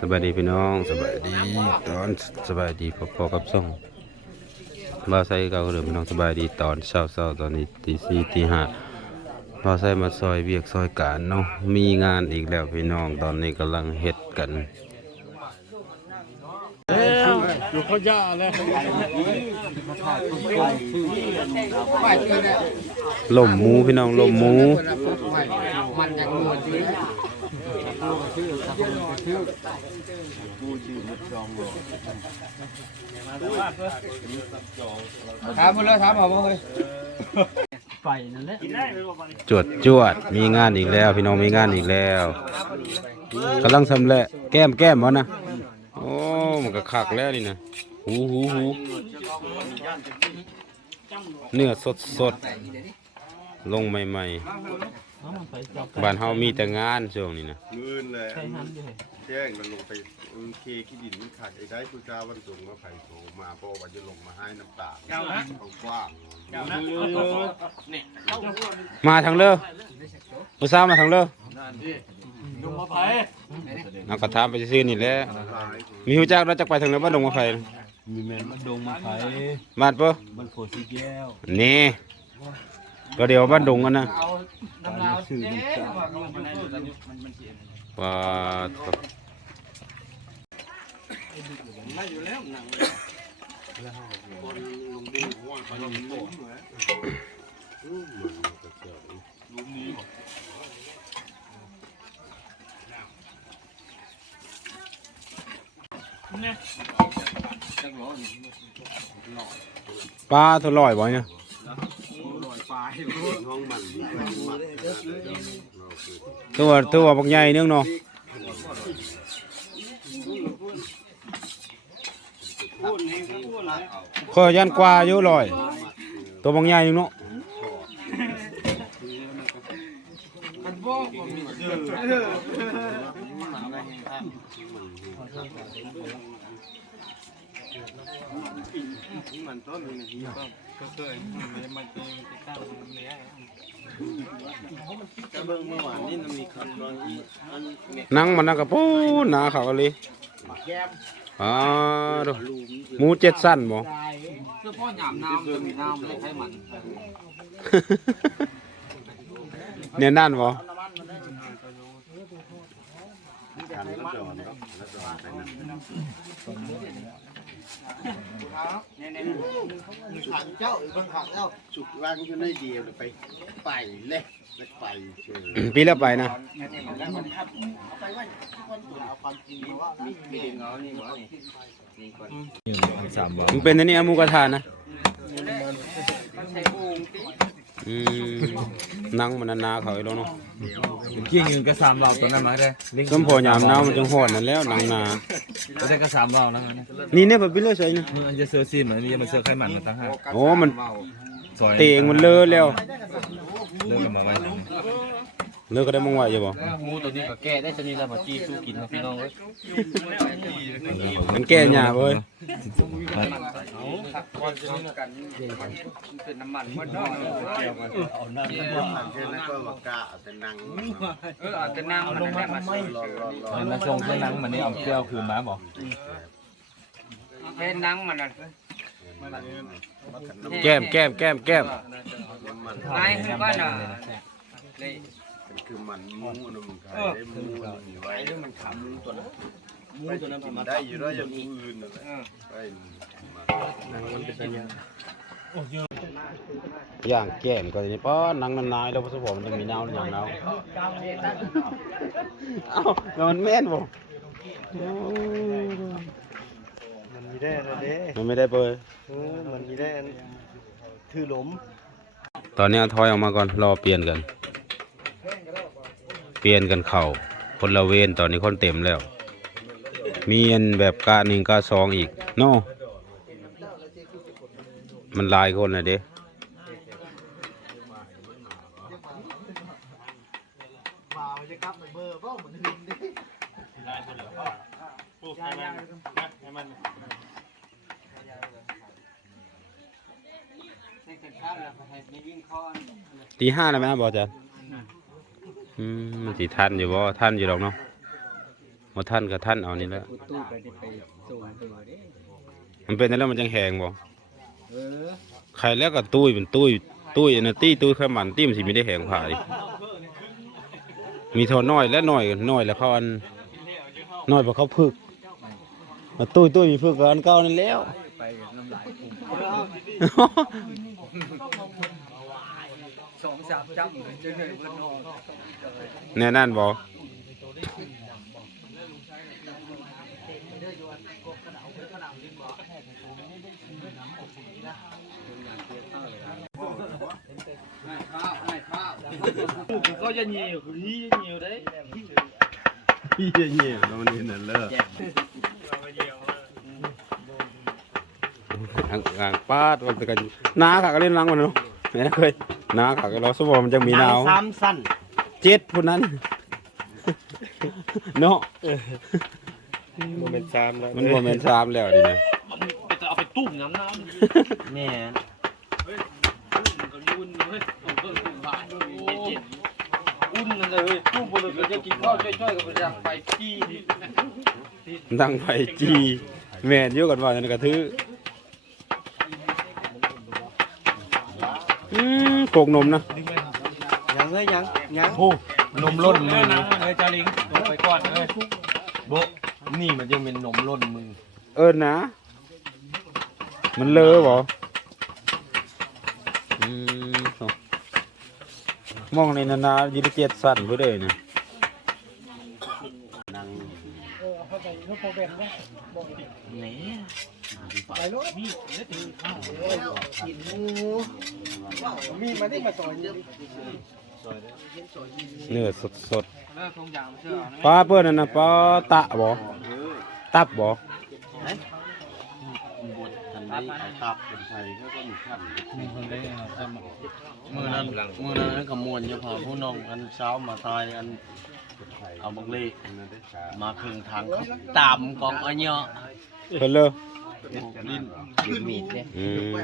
สบายดีพี่น้องสบายดีตอนสบายดีพอๆกับส่งบ่าวไซเก่าเดิมพี่น้องสบายดีตอนเช้าๆตอนนี้ตีสี่ตีห้าบ่าวไซมาซอยเวียกซอยการเนาะมีงานอีกแล้วพี่น้องตอนนี้กำลังเฮ็ดกันอยู่เขาย่าแล้วล่มหมูพี่น้องลมหมูมันยังงวด อยู่เลยถามมาเลยถามผมเลยไปนั่นแหละจวดจวดมีงานอีกแล้ว พี่น้องมีงานอีกแล้วกำลังสำเร็จแก้มแก้มวะนะโอ้มันก็คักแล้วนี่นะหูหูหูเนื้อสดสดลงใหม่ๆ บ้านเฮามีแต่งานช่วงนี้นะเงินเลยแจ้งมันลงไปอืมเคขี้ดินมันขาดไอ้ได้ผู้จ้าวันสูงมาไผ่โถมาเพราะว่าจะลงมาให้น้ำตาลเขากว้างมาทางเลออุตส่าห์มาทางเลอลุงมาไผ่เอากระถามไปซื้อนี่แหละหลายมีฮู้จักเราจักไปทางไหนบ้านดงมาไฟมีแมนมาดงมาไผ่บ้านเปะมันโผล่สีแก้วนี่ ก็เดี๋ยวบ้านดงกันนะเอาน้ำลาวชื่อมันจะว่าครับปลาเท่าลอยบ่เนี่ยห้องมัน ตัวตัวบักใหญ่เนึงเนาะขอยันกว่าอยู่ลอย ตัวบักใหญ่นึงเนาะมันต้นนี่ นะกระเบื้องเมื่อวานนี่มันมีคันบางอีอันเม็ดนั่งมันนั่งกับปูหนาเขาเลยอ่าดูหมูเจ็ดสั้นบ่เสื้อพ่อหยามน้ำจะมีน้ำเลยให้มันเนี่ยนั่นบ่คันแล้วจอนครับแล้วจอนไปนั่น ขังเจ้าอีกคนขังเจ้าสุกวางอยู่ในเดียวไปไปเลยไปเชิญปีละไปนะมันเป็นอันนี้อะหมูกระทะนะ อืมหนังมันหนาๆเขาอีกแล้วเนาะเกี่ยงเงินก็สามรอบตรงนั้นมาได้สมพอยามหนาวมันจังหอดนั่นแล้วหนังหนาก็ได้ก็สามรอบแล้วนะนี่เนี่ยแบบไปเลยใส่นะมันจะเสื้อซีเหมือนมันเสื้อไขมันมาตั้งห้าโอ้มันซอยเตงมันเลอะแล้วเลิกกันมาไว้ เลอะก็ได้มองไหวอยู่บ่หมูตัวนี้ก็แก้ได้ชนิดละมาจี้สู้กินนะพี่น้องเอ้ยมันแก้หญ้าบ่เว้ยเป็นน้ำมันมันน้อยคันเช่นนั้นก็ว่ากะแต่นังเอออาจจะนั่งมันได้มาไม่รอรอรอมันมาส่งเส้นนังมันนี่เอาเกลียวคืนมาบอกแค่นั่งมันน่ะแก้มแก้มแก้มแก้มมันนายคือว่าน่ะ เลยเป็นคือมันหมูนะมึงขายได้หมูนี่ไว้มันขำตัวนั้นไปกินได้อยู่แล้วอย่างอื่นนั่นแหละไปย่างแก้มก็นี่ป้อหนังนานๆแล้วสมพอมันจะมีหนาวอย่างหนาวเอ้าแล้วมันแม่นบ่มันมีได้นะเด้มันไม่ได้เปิดเออมันมีได้อันถือหลมตอนนี้เอาถอยออกมาก่อนรอเปลี่ยนกัน เปลี่ยนกันเข่าคนละเวนตอนนี้คนเต็มแล้ว มีอันแบบกะหนึ่งกะสองอีกโนมันลายคนนะเด้ให้กันข้าวแล้วให้ไม่วิ่งคอนตีห้าแล้วไหมครับบอจัน อืมมันสิทันอยู่บ่ทันอยู่หรอกเนาะทบ่ท่านกับท่านเอานี่แหละกูตู้ไปได้ไปส่งเธอเด้มันเป็นแล้วมันจังแหงบ่เออใครแล้วก็ตุ้ยเป็นตุ้ยตุ้ยอันนั้นตี้ตุ้ยไขมันตี้มันสิไม่ได้แหงผ่าดิมีเท่าน้อยและน้อยกันน้อยแล้วเขาอันน้อยเพราะเขาพึกแล้วตุ้ยตุ้ยมีพึกกับอันเก่านั่นแล้ว ไปน้ำลายพุ่ง สองสามจับจนเหนื่อยเพิ่นนอนแน่นั่นบ่ก็จะเหนียวที่เหนียวได้พี่เงี้ยแล้วมันเห็นนั่นเลยอ่างอ่างปาดวันตะกันน้าขาก็เล่นลังมันเนาะแม่เคย น้าขาก็รอสมอมันจะมีหนาวซ้ำสั้นเจ็ดพุ่นนั้น เนาะโมเมนต์ซ้ำแล้วมันบ่แม่นสามแล้วดินะจะเอาไปตุ้มน้ำน้ำแม่อุ่นนั่นเลยตู้บนเรือจะกินข้าวช่วยๆกับประจังไปจี้ตั้งไฟจีแม่นอยู่กันว่านั่นกระทือ อืมโกกนมนะยังเลยยังยังนมล้นมือเฮ้ยจาลิงลงไปก่อนเลยโบะนี่มันยังเป็นนมล้นมือ เอิ้นนะ มันเลอะบ่อืมโอ้มองในนานาๆอยินเจ็ดสั่นเพื่อเลยนะ มีมาได้มาสอนเนื้อสดสดเลิกทงอย่างเชื่อๆปลาเปิ้นนั่นนะปลาตะบ่ตับบ่บดกันได้เอาตับเป็นไทยเขาก็มีขั้นมือนั้นมือนั้นขมวนอยู่พอผู้น้องกันเช้ามาตายอันเอาบักเล่นั่นได้ชามาครึ่งทางเขาตามกองอันเนาะเพิ่นเลอดิ้นดิ้นมีดเนี่ยอืม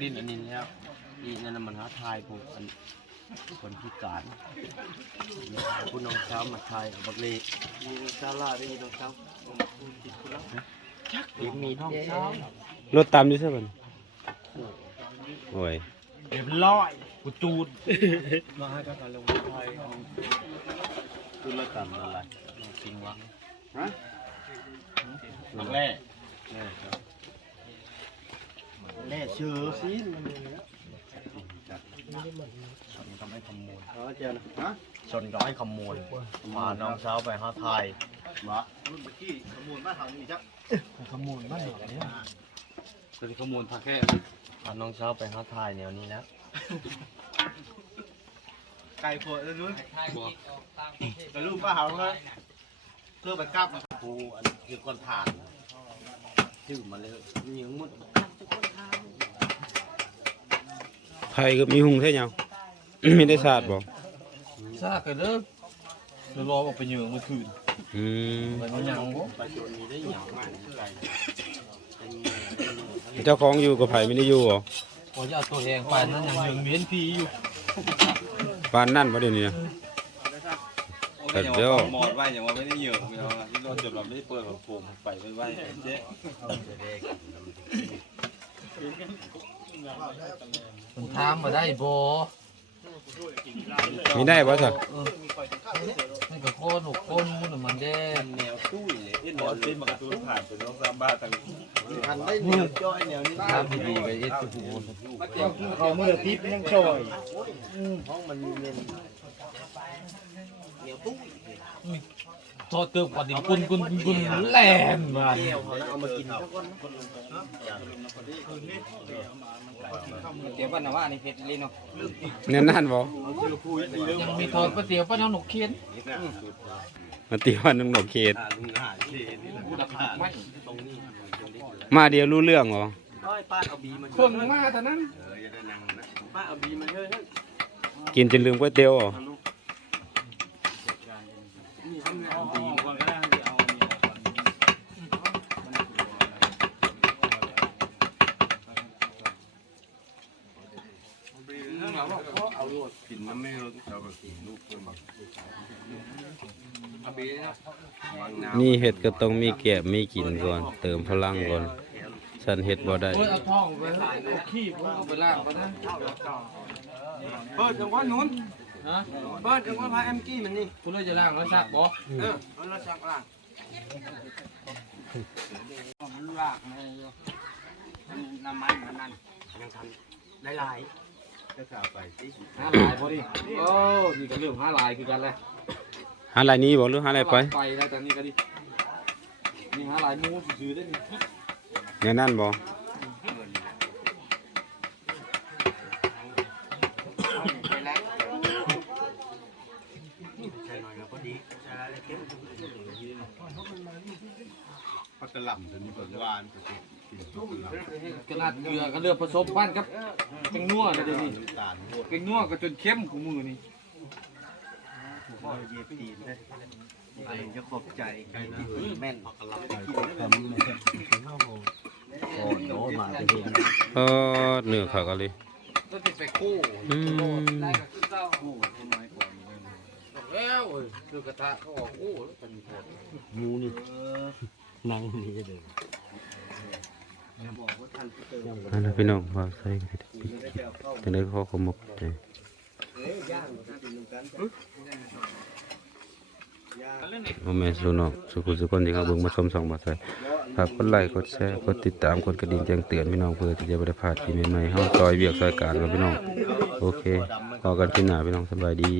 ดิ้นอันนี้แล้ว อีนั่นนะมันหาทายพวกอันคนพิการผู้น้องเช้ามาทายเอาบักเล่มีซาลาได้ยินน้องเช้าดิ้นมีดน้องเช้ารถตามอยู่ซะเพิ่นโอ้ยเรียบร้อยกูจูดมาให้กันลงไทยตุลกันอะไรจริงวะฮะบักเล่แน่ครับแล่ชื่อสิจัด ชนก็ไม่ขโมยอ๋อเจ้านะฮะชนก็ไม่ขโมยมาน้องเช้าไปหาไทยวะรุ่นเมื่อกี้ขโมยมาทางนี้จ้ะขโมยบ้านไหนเนี่ยคือขโมยผักแค่พาน้องเช้าไปหาไทยแนวนี้แล้วไก่โผล่แล้วนู้นแต่ลูกป้าเขาเลยเพื่อไปกลับครูอันคือคนผ่านชื่อมาเลยยิงมุด ไทยก็มีหุงแท้ยังมีได้ศาสตร์บ่ซากกันเด้อเดี๋ยวรอออกไปเหยืองเมื่อคืนอืมไปมันยังบ่ปัจจุบันนี้ได้อย่างมากไก่เจ้าของอยู่กับไผไม่ได้อยู่เหรอพอจะเอาตัวแหงไปนั่นยังเหยืองเมียนพีอยู่บ้านนั่นบ่เดี๋ยวนี้นะ แต่เดี๋ยว หมอดไว้อย่างว่าไม่ได้เหยืองไม่เอาที่รถจนเราไม่ได้เปิดแบบโฟมไปไว้ไว้เจ๊ มันทามมาได้บ่มีได้บ่ซะมันก็โคนหกคนมันมันแดงแนวตุ้ยเลยเอ็นบอลเล่นมากระตุ้นผ่านไปน้องซามบ้าทางทันได้เหนียวจ้อยเหนียวนี่ทำดีๆไปเอ็ดสุภูนเขาเมื่อทิพย์ยังช่วยห้องมันมีเงิน โทษเติมกว่าดิกุนกุนกุนแหลมมาเอามากินสักคนเดี๋ยววันน่ะว่านี่เพชรลินเนาะแน่นนั่นบ่ยังมีโทษก๋วยเตี๋ยวป้าน้องหนกเคียนมาตีวันน้องดอกเขตลุงหาเชนี่แหละไม่มาเดียวรู้เรื่องเหรอป้าเอาบีมาเพิ่งมาแต่นั้นเอออย่าได้นั่งนะป้าเอาบีมาเฮ้ยกินจนลืมก๋วยเตี๋ยวเหรอ กินน้ำไม่รู้เขาก็กินลูกเพิ่นมาเอาบีนะวางน้นี่เห็ดก็ต้องมีแกะมีกินก่อน เติมพลังก่อนฉันเห็ดบ่ได้โอ้ยเอาท้องไปเอาขี้ผมเอาไปล้างไปนะเปิดจังหวะนู้นฮะเปิดจังหวะพาแอมกี้มันนี่คุณเลยจะล้างแล้วซักบ่เออมันละสักล่างมันล้างให้อยู่น้ำมันมันนั่นยังทันหลายๆ จะกล่าวไปสิหาลายพอดีโอ้นี่ก็เรื่องหาลายคือกันแหละหาอะไรนี้บ่หรือหาอะไรไปไปแล้วแต่นี่ก็ดินี่หาลายหมูซื้อได้นี่ในนั่นบ่ไปแล้วใช่หน่อยก็พอดีใช่แล้วเข้มปักกระหล่ำตัวนี้ปักหวานตัวนี้ กินปักกระหล่ำขนาดเกลือก็เลือกผสมพันธุ์ครับจังนัวเลยเดี๋ยวนี้น้ำตาลพวกเก่งนัวก็จนเข้มของมือนี่พ่อเย็บตีนเลยอันนี้จะขอบใจแม่นปักกระหล่ำกินโอ้โหมาจะเห็นเออเนื้อเขาก็เลยก็จะไปคู่อืมได้ก็คือเก้าคู่น้อยกว่านี้แล้วเอ้ยคือกระทะเขาออกคู่แล้วกันหมดมูนี่นั่งนี่จะเดิน นั่นนะพี่น้องบ่าวใส่ก็ได้จังได๋ขอขอบใจโมแม่สุนองสุขุสุคนที่เขาเบิ่งมาชมช่องบ่าวใส่ฝากกดไลค์กดแชร์กดติดตามกดกระดิ่งแจ้งเตือนพี่น้องเพื่อที่จะบ่ได้พลาดคลิปใหม่ๆเฮาซอยเวียกซอยการกับพี่น้องโอเคพอกันคลิปหน้าพี่น้องสบายดี